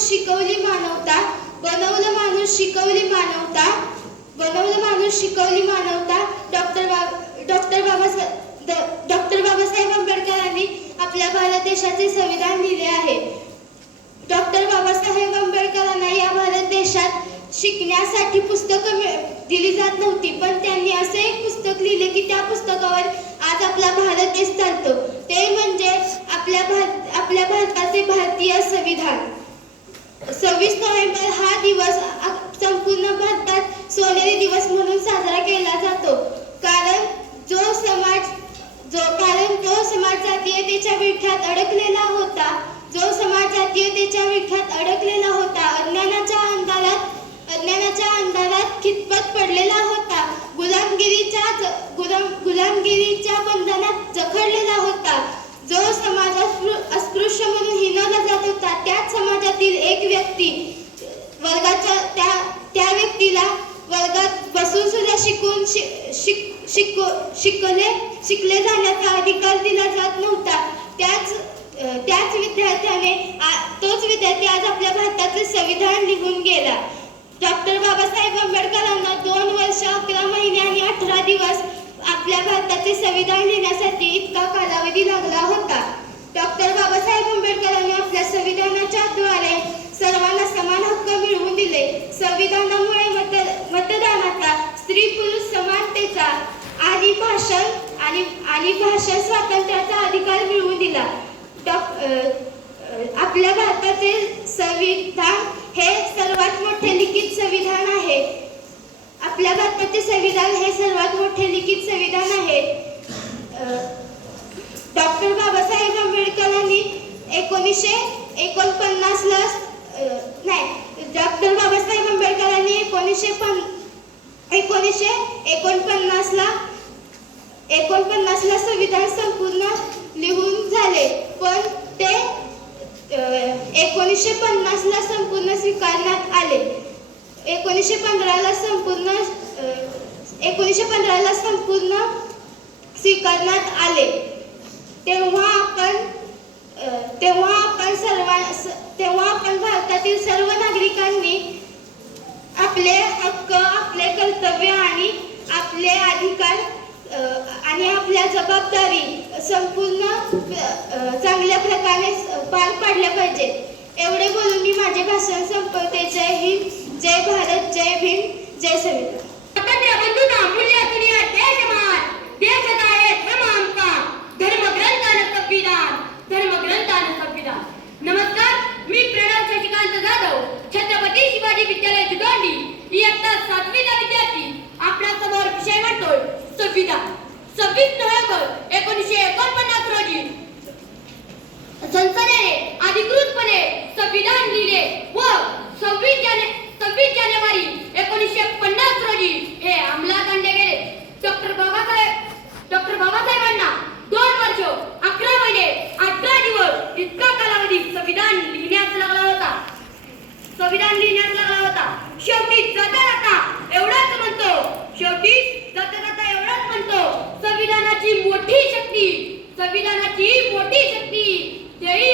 माणूस शिकवली मानवता बनवलं माणूस शिकवली मानवता बनवलं माणूस शिकवली मानवता. डॉक्टर बा डॉक्टर बाबासाहेब डॉक्टर बाबासाहेब आंबेडकरांनी आपल्या भारत देशाचे संविधान लिहिले आहे. डॉक्टर बाबासाहेब आंबेडकरांना या भारत देशात शिकण्यासाठी पुस्तकं दिली जात नव्हती पण त्यांनी असे एक पुस्तक लिहिले की त्या पुस्तकावर आज आपला भारत देश चालतो. ते म्हणजे आपल्या भारत आपल्या भारताचे भारतीय संविधान. सव्वीस नोव्हेंबर हा दिवस संपूर्ण भारतात सोनेरी दिवस म्हणून साजरा केला जातो. कारण जो समाज जो कारण तो समाज जातीयतेच्या विळख्यात अडकलेला होता जो समाज जातीयतेच्या विळख्यात अडकलेला होता अज्ञानाच्या अंधारात अज्ञानाच्या अंधारात खितपत पडलेला होता. गुलामगिरीच्या गुलाम गुलामगिरीच्या बंद जखडलेला होता जो समाज अस्पृ- अस्पृश्य म्हणून हिनवला जात होता त्याच समाजातील एक व्यक्ती वर्गाच्या त्या त्या व्यक्तीला वर्गात बसून सुद्धा शिकून शिक शिक शिकले शिकले जाण्याचा अधिकार दिला जात नव्हता. त्याच त्याच विद्यार्थ्याने तोच विद्यार्थी आज आपल्या भारताचे संविधान लिहून गेला. डॉक्टर बाबासाहेब आंबेडकरांना दोन वर्ष अकरा महिने आणि अठरा दिवस आपल्या भारताचे संविधान लिहिण्यासाठी इतका कालावधी लागला होता. डॉक्टर बाबासाहेब आंबेडकर भाषण आणि आणि भाषण स्वातंत्र्याचा अधिकार मिळवून दिला. आपल्या भारताचे संविधान हे सर्वात मोठे लिखित संविधान आहे. आपल्या भारताचे संविधान हे सर्वात मोठे लिखित संविधान आहे. डॉक्टर बाबासाहेब आंबेडकरांनी एकोणीसशे एकोणपन्नासला अ, नाही डॉक्टर बाबासाहेब आंबेडकरांनी एकोणीसशे पन एकोणीसशे एकोणपन्नासला एकोणपन्नासला संविधान संपूर्ण लिहून झाले पण ते एकोणीसशे पन्नासला संपूर्ण स्वीकारण्यात आले. एकोणीसशे पंधराला संपूर्ण एकोणीसशे पंधराला संपूर्ण स्वीकारण्यात आले. तेव्हा आपण तेव्हा आपण सर्वां तेव्हा आपण भारतातील सर्व नागरिकांनी आपले हक्क आपले कर्तव्य आणि आपले अधिकार आणि आपल्या जबाबदारी संपूर्ण चांगल्या प्रकारे पार पाडल्या पाहिजेत. एवढे बोलून मी माझे भाषण संपवते. जय हिंद जय भारत जय भीम जय सविता. नमस्कार मी छत्रपती शिवाजी विद्यालय दोंडी इयत्ता सातवीचा विद्यार्थी होय संविधान सव्वीस नोव्हेंबर एकोणीसशे एकोणपन्नास रोजी. संसदेने अधिकृतपणे संविधान लिहिले व सव्वीस जाने सव्वीस जानेवारी एकोणीसशे पन्नास रोजी हे अंमलात आणले गेले. डॉक्टर बाबासाहेब डॉक्टर बाबासाहेबांना दोन वर्ष अकरा महिने अठरा दिवस इतका कालावधी संविधान लिहिण्यास लागला होता. संविधान लिहिण्यास लागला होता. शेवटी जगात आता एवढाच म्हणतो शेवटी விழான கீழ் போட்டி சக்தி ஜெய்